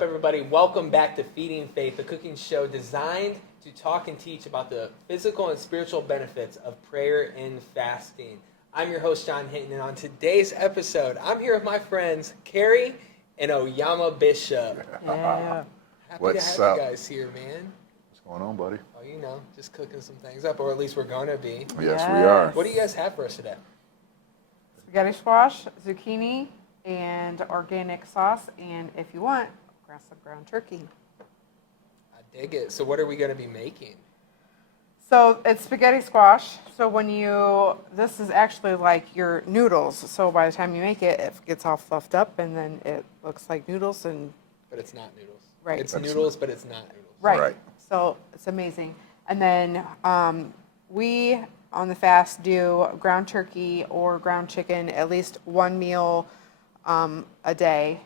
up, everybody? Welcome back to Feeding Faith, a cooking show designed to talk and teach about the physical and spiritual benefits of prayer and fasting. I'm your host, John Hinton, and on today's episode, I'm here with my friends, Carrie and Oyama Bishop. Yeah. Happy to have you guys here, man. What's going on, buddy? Oh, you know, just cooking some things up, or at least we're going to be. Yes, we are. What do you guys have for us today? Spaghetti squash, zucchini, and organic sauce, and if you want, some ground turkey. I dig it. So what are we going to be making? So it's spaghetti squash. So this is actually like your noodles. So by the time you make it, it gets all fluffed up, and then it looks like noodles. But it's not noodles. Right. It's noodles, but it's not noodles. Right. So it's amazing. And then we on the fast do ground turkey or ground chicken, at least one meal a day.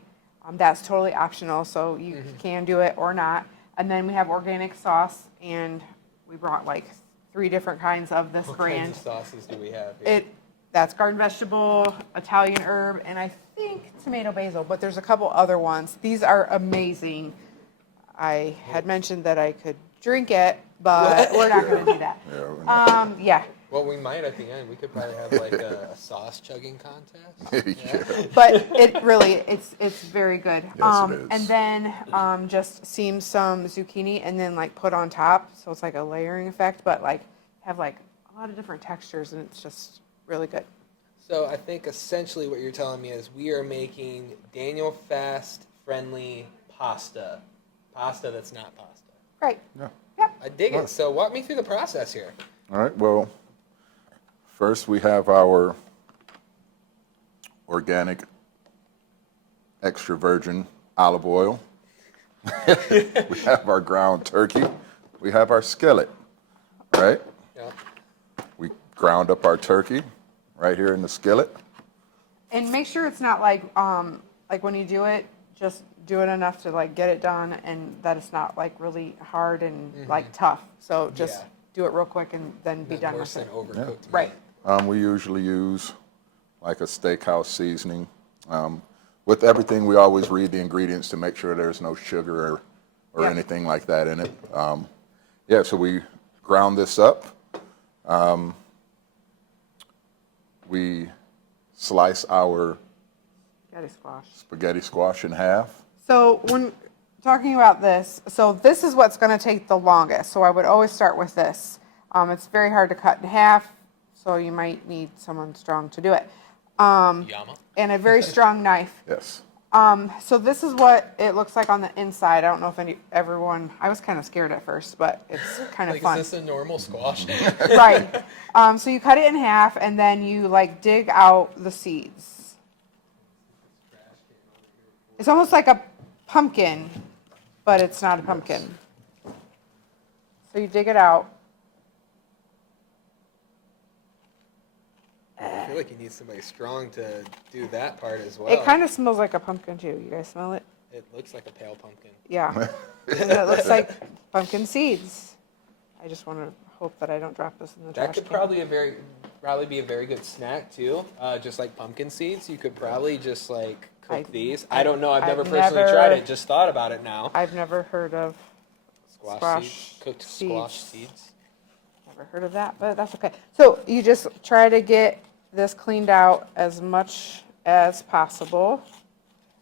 That's totally optional, so you can do it or not. And then we have organic sauce, and we brought like 3 different kinds of this brand. What kinds of sauces do we have here? That's garden vegetable, Italian herb, and I think tomato basil, but there's a couple other ones. These are amazing. I had mentioned that I could drink it, but we're not going to do that. Yeah. Well, we might at the end. We could probably have like a sauce chugging contest. Yeah. But it's very good. Yes, it is. And then just seam some zucchini and then like put on top, so it's like a layering effect, but like have like a lot of different textures, and it's just really good. So I think essentially what you're telling me is we are making Daniel fast friendly pasta. Pasta that's not pasta. Right. Yeah. Yep. I dig it. So walk me through the process here. All right. Well, first we have our organic extra virgin olive oil. We have our ground turkey. We have our skillet. Right? Yeah. We ground up our turkey right here in the skillet. And make sure it's not like when you do it, just do it enough to like get it done, and that it's not like really hard and like tough. So just do it real quick and then be done with it. Overcooked. Right. We usually use like a steakhouse seasoning. With everything, we always read the ingredients to make sure there's no sugar or anything like that in it. So we ground this up. We slice our spaghetti squash in half. So when talking about this, so this is what's going to take the longest. So I would always start with this. It's very hard to cut in half, so you might need someone strong to do it. Yama. And a very strong knife. Yes. So this is what it looks like on the inside. I don't know if everyone, I was kind of scared at first, but it's kind of fun. Is this a normal squash? Right. So you cut it in half, and then you like dig out the seeds. It's almost like a pumpkin, but it's not a pumpkin. So you dig it out. I feel like you need somebody strong to do that part as well. It kind of smells like a pumpkin too. You guys smell it? It looks like a pale pumpkin. Yeah. And it looks like pumpkin seeds. I just want to hope that I don't drop this in the trash That could can. probably be a very good snack too. Just like pumpkin seeds, you could probably just like cook these. I don't know. I've never personally tried it. Just thought about it now. I've never heard of Squash seeds, cooked squash seeds. Never heard of that, but that's okay. So you just try to get this cleaned out as much as possible.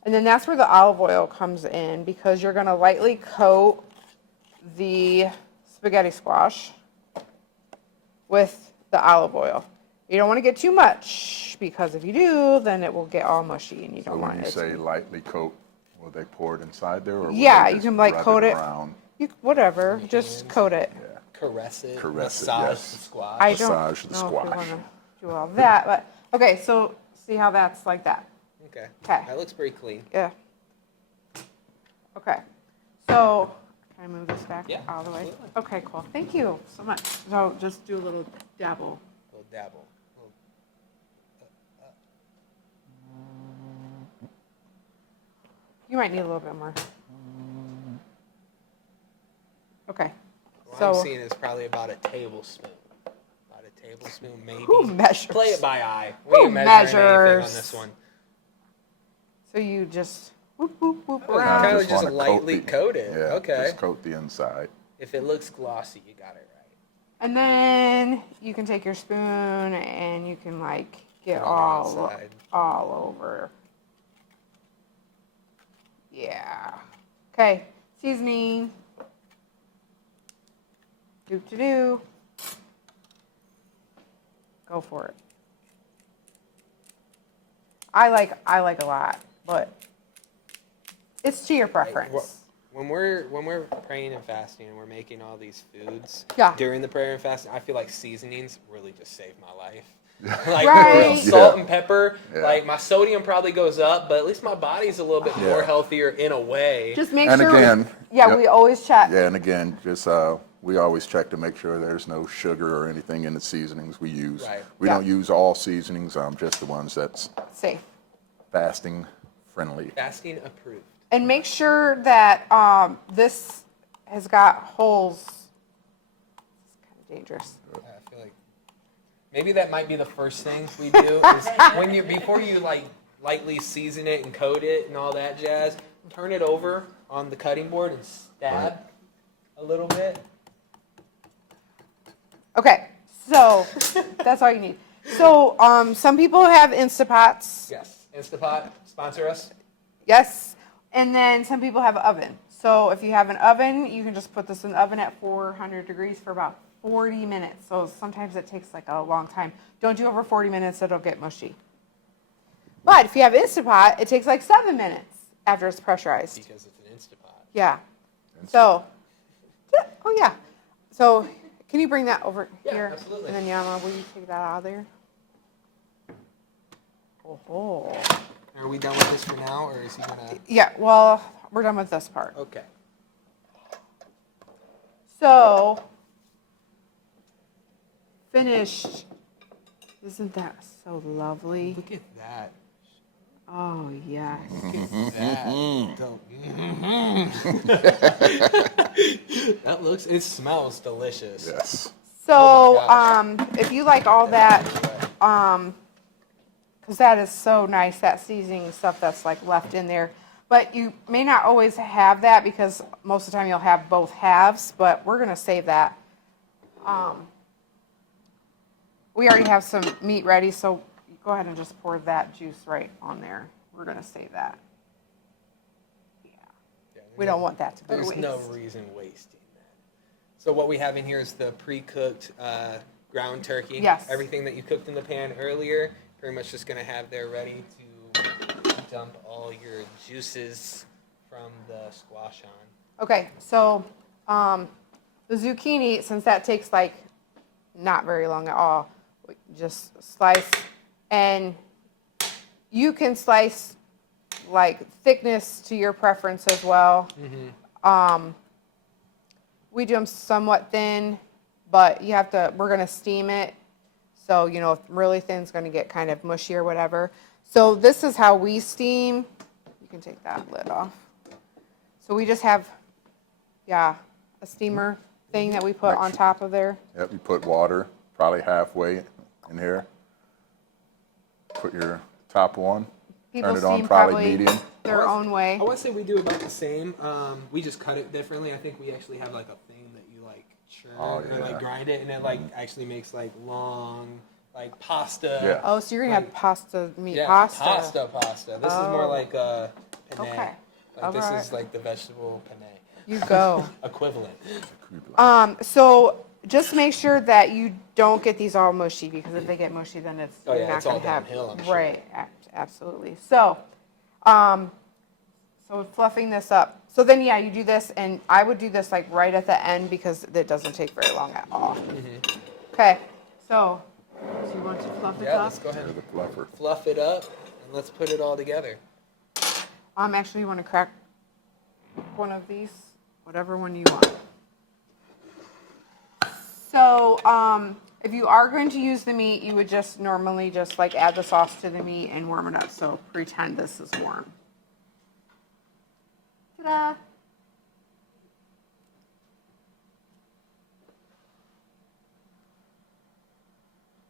And then that's where the olive oil comes in, because you're going to lightly coat the spaghetti squash with the olive oil. You don't want to get too much, because if you do, then it will get all mushy, and you don't want it. So when you say lightly coat, will they pour it inside there? Or will Yeah, they you just can like rub coat it. around? Whatever, just coat it. Yeah. Caress it. Caress it, massage yes. the squash. I don't Massage the know if we squash. want to do all that, but okay. So see how that's like that. Okay. Okay. That looks pretty clean. Yeah. Okay. So can I move this back all the way? Absolutely. Okay, cool. Thank you so much. So just do a little dabble. A little dabble. You might need a little bit more. Okay. What So I'm seeing is probably about a tablespoon. About a tablespoon, maybe. who measures? Play it by eye. Who We ain't measuring anything on measures? this one. So you just whoop, whoop, whoop Oh, you around. kinda just wanna lightly coat it. Yeah, Okay. just coat the inside. If it looks glossy, you got it right. And then you can take your spoon and you can like get Put on the outside. all over. Yeah. Okay. Seasoning. Do. Go for it. I like a lot, but it's to your preference. When we're praying and fasting and we're making all these foods Yeah. during the prayer and fasting, I feel like seasonings really just save my life. Like Right. salt and pepper, Yeah. like my sodium probably goes up, but at least my body's a little bit more Yeah. healthier in a way. Just make And sure. again, yep. We always check. Yeah, and again, just we always check to make sure there's no sugar or anything in the seasonings we use. Right. We Yeah. don't use all seasonings, just the ones that's Safe. fasting friendly. Fasting approved. And make sure that this has got holes. It's kind of dangerous. I feel like maybe that might be the first thing we do is when you before you like lightly season it and coat it and all that jazz, turn it over on the cutting board and stab a little bit. Okay, so that's all you need. So some people have Instapots. Yes, Instapot sponsor us. Yes. And then some people have an oven. So if you have an oven, you can just put this in the oven at 400 degrees for about 40 minutes. So sometimes it takes like a long time. Don't do over 40 minutes, it'll get mushy. But if you have Instapot, it takes like 7 minutes after it's pressurized. Because it's an Instapot. Yeah. So, oh yeah. So can you bring that over Yeah, here? absolutely. And then Yama, will you take that out of there? Oh. Are we done with this for now, or is he gonna? Yeah, well, we're done with this part. Okay. So, finished. Isn't that so lovely? Look at that. Oh, yes. Look at that. That looks. It smells delicious. Yes. So, Oh my gosh. if you like all that, because that is so nice, that seasoning stuff that's like left in there. But you may not always have that because most of the time you'll have both halves, but we're going to save that. We already have some meat ready, so go ahead and just pour that juice right on there. We're going to save that. Yeah. We don't want that to go to There's waste. no reason wasting that. So what we have in here is the pre-cooked ground turkey. Yes. Everything that you cooked in the pan earlier, pretty much just gonna have there ready to dump all your juices from the squash on. Okay, so the zucchini, since that takes like not very long at all, just slice, and you can slice like thickness to your preference as well. We do them somewhat thin, but you have to, we're gonna steam it. So, you know, if really thin, it's gonna get kind of mushy or whatever. So this is how we steam. You can take that lid off. So we just have, a steamer thing that we put on top of there. Yep, you put water probably halfway in here. Put your top on. People Turn it on steam probably probably medium. their own way. I want to say we do about the same. We just cut it differently. I think we actually have like a thing that you like churn or yeah. like grind it, and it like actually makes like long like pasta. Yeah. Oh, so you're gonna have pasta, meat Yeah, pasta. pasta. This is more like a penne. Okay. Like this Alright. is like the vegetable penne You go. equivalent. So just make sure that you don't get these all mushy, because if they get mushy, then it's Oh, you're yeah, not it's all gonna have downhill, I'm sure. right. Absolutely. So, so fluffing this up. So then, you do this, and I would do this like right at the end because it doesn't take very long at all. Okay. So, do you want to fluff it Yeah, up? let's go ahead There's and the fluffer. fluff it up, and let's put it all together. Actually, you want to crack one of these, whatever one you want. So, if you are going to use the meat, you would just normally just like add the sauce to the meat and warm it up. So pretend this is warm. Ta-da!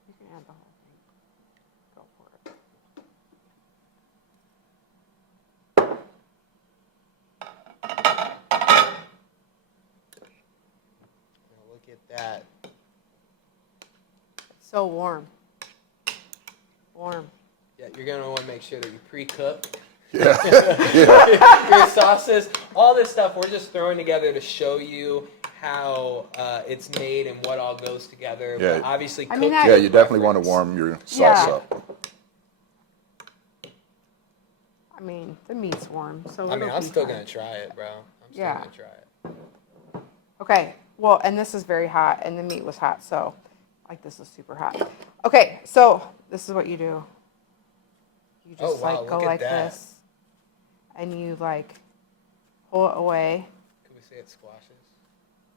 You can add the whole thing. Go for it. at that. It's so warm. Warm. Yeah, you're gonna want to make sure that you pre-cook Yeah. your sauces. All this stuff we're just throwing together to show you how it's made and what all goes together. Yeah. But obviously, I mean, cook that- Yeah, your you definitely want to preference. warm your sauce Yeah. up. I mean, the meat's warm, so I mean, it'll I'm be still fine. gonna try it, bro. I'm still Yeah. gonna try it. Okay, well, and this is very hot, and the meat was hot, so, like, this is super hot. Okay, so this is what you do. You Oh, just, wow, like, go look at like that. this, and you, like, pull it away. Can we say it squashes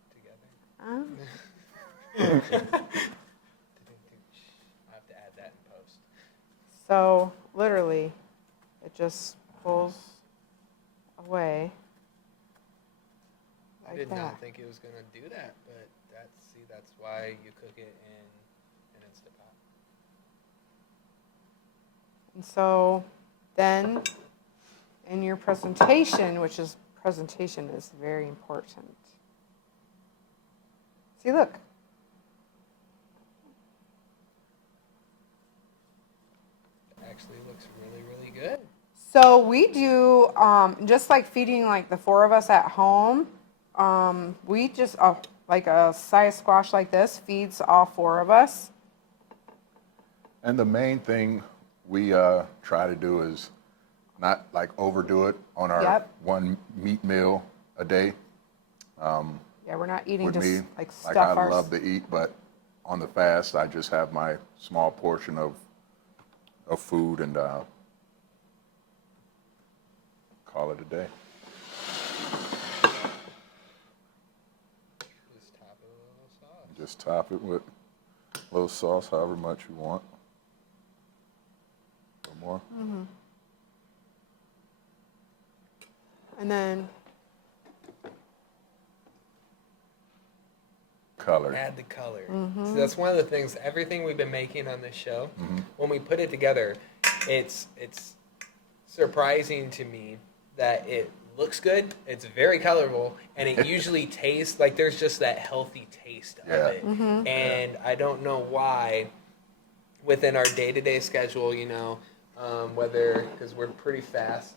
together? Um, I have to add that in post. So, literally, it just pulls away I like did that. not think it was gonna do that, but that's why you cook it in an Instapot. And so, then, in your presentation, presentation is very important. See, look. It actually looks really, really good. So we do, just like feeding like the 4 of us at home, we just, like a size squash like this feeds all 4 of us. And the main thing we try to do is not like overdo it on our Yep. one meat meal a day. Yeah, we're not eating With just me, like like stuff I our. love to eat, but on the fast, I just have my small portion of food and call it a day. Just top it with a little sauce. Just top it with a little sauce, however much you want. A little more. And then, Color. Add the color. So that's one of the things. Everything we've been making on this show, when we put it together, it's surprising to me that it looks good. It's very colorful, and it usually tastes like there's just that healthy taste of Yeah. it. And I don't know why, within our day-to-day schedule, whether because we're pretty fast-paced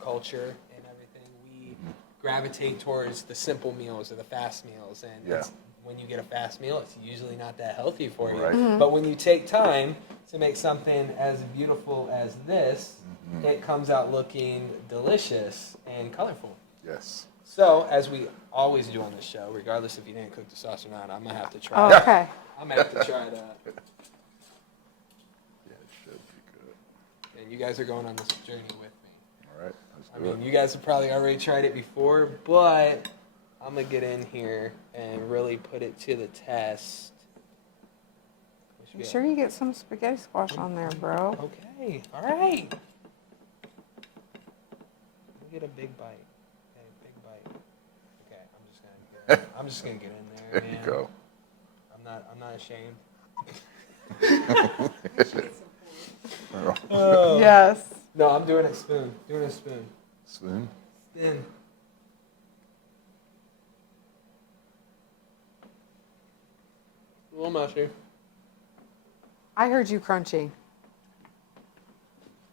culture and everything, we gravitate towards the simple meals or the fast meals, and Yeah. when you get a fast meal, it's usually not that healthy for you. Right. But when you take time to make something as beautiful as this, it comes out looking delicious and colorful. Yes. So, as we always do on this show, regardless if you didn't cook the sauce or not, I'm gonna have to try. oh, it. okay. I'm gonna have to try that. Yeah, it should be good. And you guys are going on this journey with me. All right, let's I do mean, it. you guys have probably already tried it before, but I'm gonna get in here and really put it to the test. Make sure you get some spaghetti squash on there, bro. Okay, all right. Let me get a big bite. Okay, big bite. Okay, I'm just gonna get in there. There Man. you go. I'm not ashamed. Yes. No, I'm doing it spoon. Doing a spoon. Spoon. Spin. A little mushy. I heard you crunching.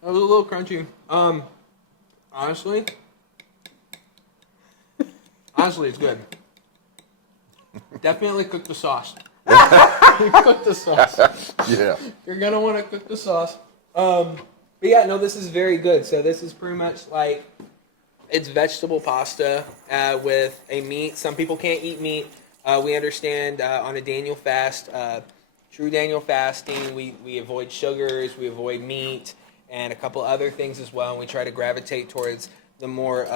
That was a little crunchy. Honestly, it's good. Definitely cook the sauce. Cook the sauce. Yeah. You're gonna want to cook the sauce. But yeah, no, this is very good. So this is pretty much like it's vegetable pasta with a meat. Some people can't eat meat. We understand on a Daniel fast, true Daniel fasting, we avoid sugars, we avoid meat, and a couple other things as well. And we try to gravitate towards the more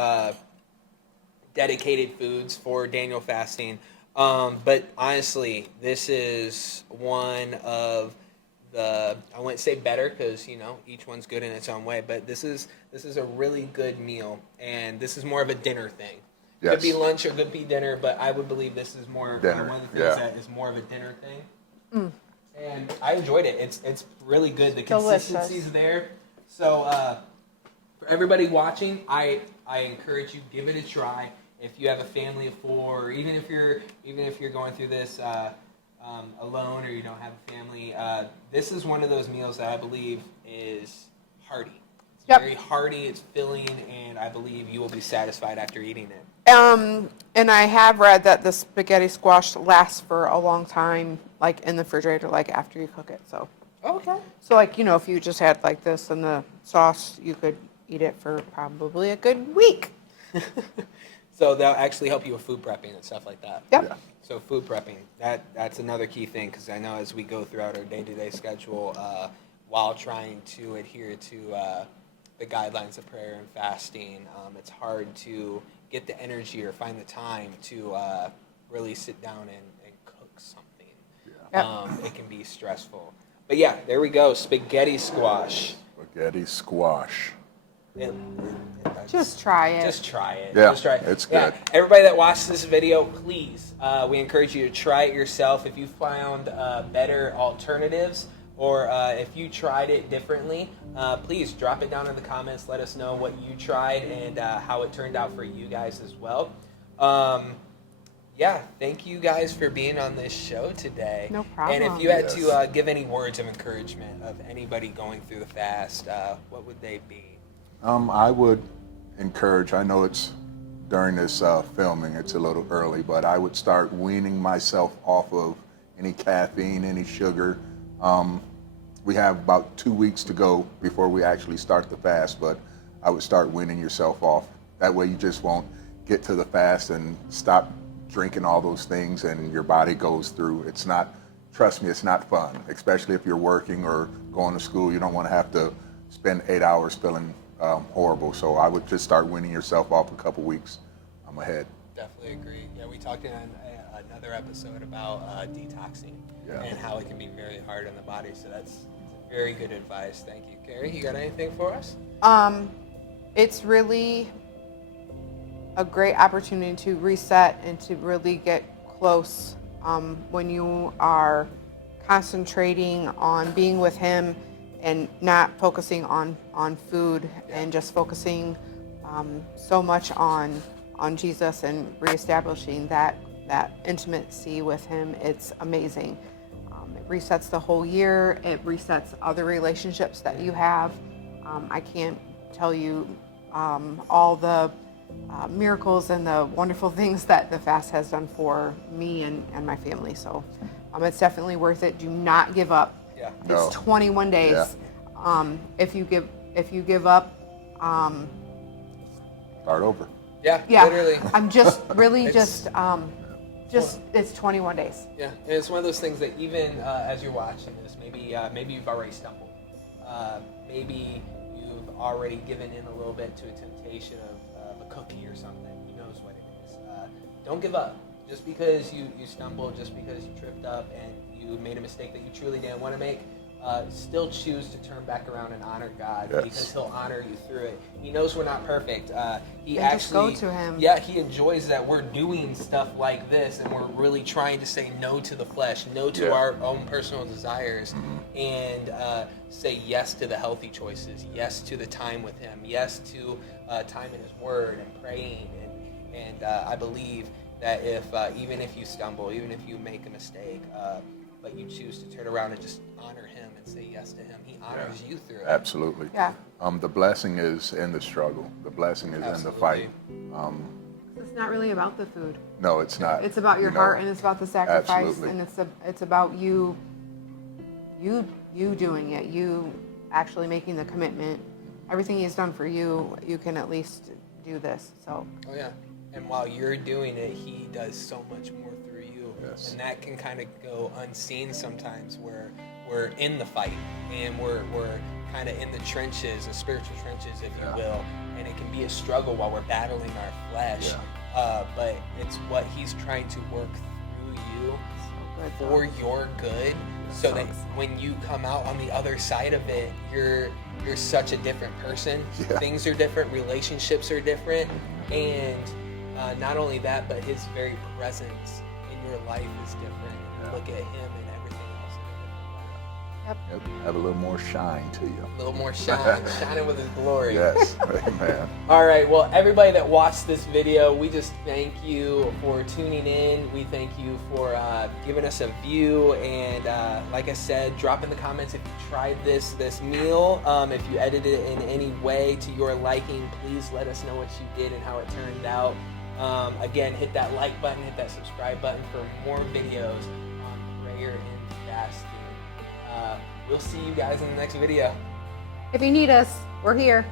dedicated foods for Daniel fasting. But honestly, this is one of the, I wouldn't say better because, each one's good in its own way, but this is a really good meal, and this is more of a dinner thing. Yes. Could be lunch or could be dinner, but I would believe this is more Dinner, one of the things yeah. that is more of a dinner thing. And I enjoyed it. It's really good. The Delicious. consistency's there. So for everybody watching, I encourage you, give it a try. if you have a family of 4, or even if you're going through this alone, or you don't have a family, this is one of those meals that I believe is hearty. It's Yep. very hearty, it's filling, and I believe you will be satisfied after eating it. And I have read that the spaghetti squash lasts for a long time, like in the refrigerator, like after you cook it. So, Okay. so like, if you just had like this and the sauce, you could eat it for probably a good week. So they'll actually help you with food prepping and stuff like that. Yep. Yeah. So food prepping, that's another key thing, because I know as we go throughout our day-to-day schedule, while trying to adhere to the guidelines of prayer and fasting, it's hard to get the energy or find the time to really sit down and cook something. Yeah. Yep. It can be stressful. But yeah, there we go, spaghetti squash. Spaghetti squash. Just try it. Just try it. Yeah, Just try it. it's Yeah. good. Everybody that watches this video, please, we encourage you to try it yourself. If you found better alternatives, or if you tried it differently, please drop it down in the comments. Let us know what you tried and how it turned out for you guys as well. Yeah, thank you guys for being on this show today. No problem. And if you had Yes. to give any words of encouragement of anybody going through the fast, what would they be? I would encourage, I know it's during this filming, it's a little early, but I would start weaning myself off of any caffeine, any sugar. We have about 2 weeks to go before we actually start the fast, but I would start weaning yourself off. That way you just won't get to the fast and stop drinking all those things and your body goes through. It's not, trust me, it's not fun, especially if you're working or going to school. You don't want to have to spend 8 hours feeling horrible. So I would just start weaning yourself off a couple weeks. I'm ahead. Definitely agree. Yeah, we talked in another episode about detoxing Yeah. and how it can be very hard on the body. So that's very good advice. Thank you. Carrie, you got anything for us? It's really a great opportunity to reset and to really get close when you are concentrating on being with him and not focusing on food and just focusing so much on Jesus and reestablishing that intimacy with him. It's amazing. It resets the whole year. It resets other relationships that you have. I can't tell you all the miracles and the wonderful things that the fast has done for me and my family. So it's definitely worth it. Do not give up. Yeah. No. It's 21 days. Yeah. If you give up, Start over. Yeah, yeah, literally. I'm just really It's- just it's 21 days. Yeah, and it's one of those things that even as you're watching this, maybe you've already stumbled. Maybe you've already given in a little bit to a temptation of a cookie or something. Who knows what it is. Don't give up. Just because you stumbled, just because you tripped up and you made a mistake that you truly didn't want to make, still choose to turn back around and honor God, Yes. because He'll honor you through it. He knows we're not perfect. He And just actually, go to Him. Yeah, He enjoys that we're doing stuff like this, and we're really trying to say no to the flesh, no to Yeah. our own personal desires, and say yes to the healthy choices, yes to the time with Him, yes to time in His Word and praying, and I believe that if even if you stumble, even if you make a mistake, but you choose to turn around and just honor Him and say yes to Him, He honors you through it. Absolutely. Yeah. The blessing is in the struggle. The blessing is in the fight. It's not really about the food. No, it's not. It's about your You know, heart, and it's about the sacrifice, absolutely. and it's about you doing it, you actually making the commitment. Everything He's done for you, you can at least do this. So Oh yeah, and while you're doing it, He does so much more through you, Yes. and that can kind of go unseen sometimes. Where we're in the fight and we're kind of in the trenches, the spiritual trenches, if you Yeah. will, and it can be a struggle while we're battling our flesh. But it's what He's trying to work through you good. for your good, so that Sucks. when you come out on the other side of it, you're such a different person. Yeah. Things are different, relationships are different, and not only that, but His very presence in your life is different. And you look at Him and everything else in a different way. Yep. Yep, have a little more shine to you. A little more shine, shining with his glory. Yes, amen. All right, well, everybody that watched this video, we just thank you for tuning in. We thank you for giving us a view, and like I said, drop in the comments if you tried this meal. If you edited it in any way to your liking, please let us know what you did and how it turned out. Again, hit that like button, hit that subscribe button for more videos on prayer and fasting. We'll see you guys in the next video. If you need us, we're here.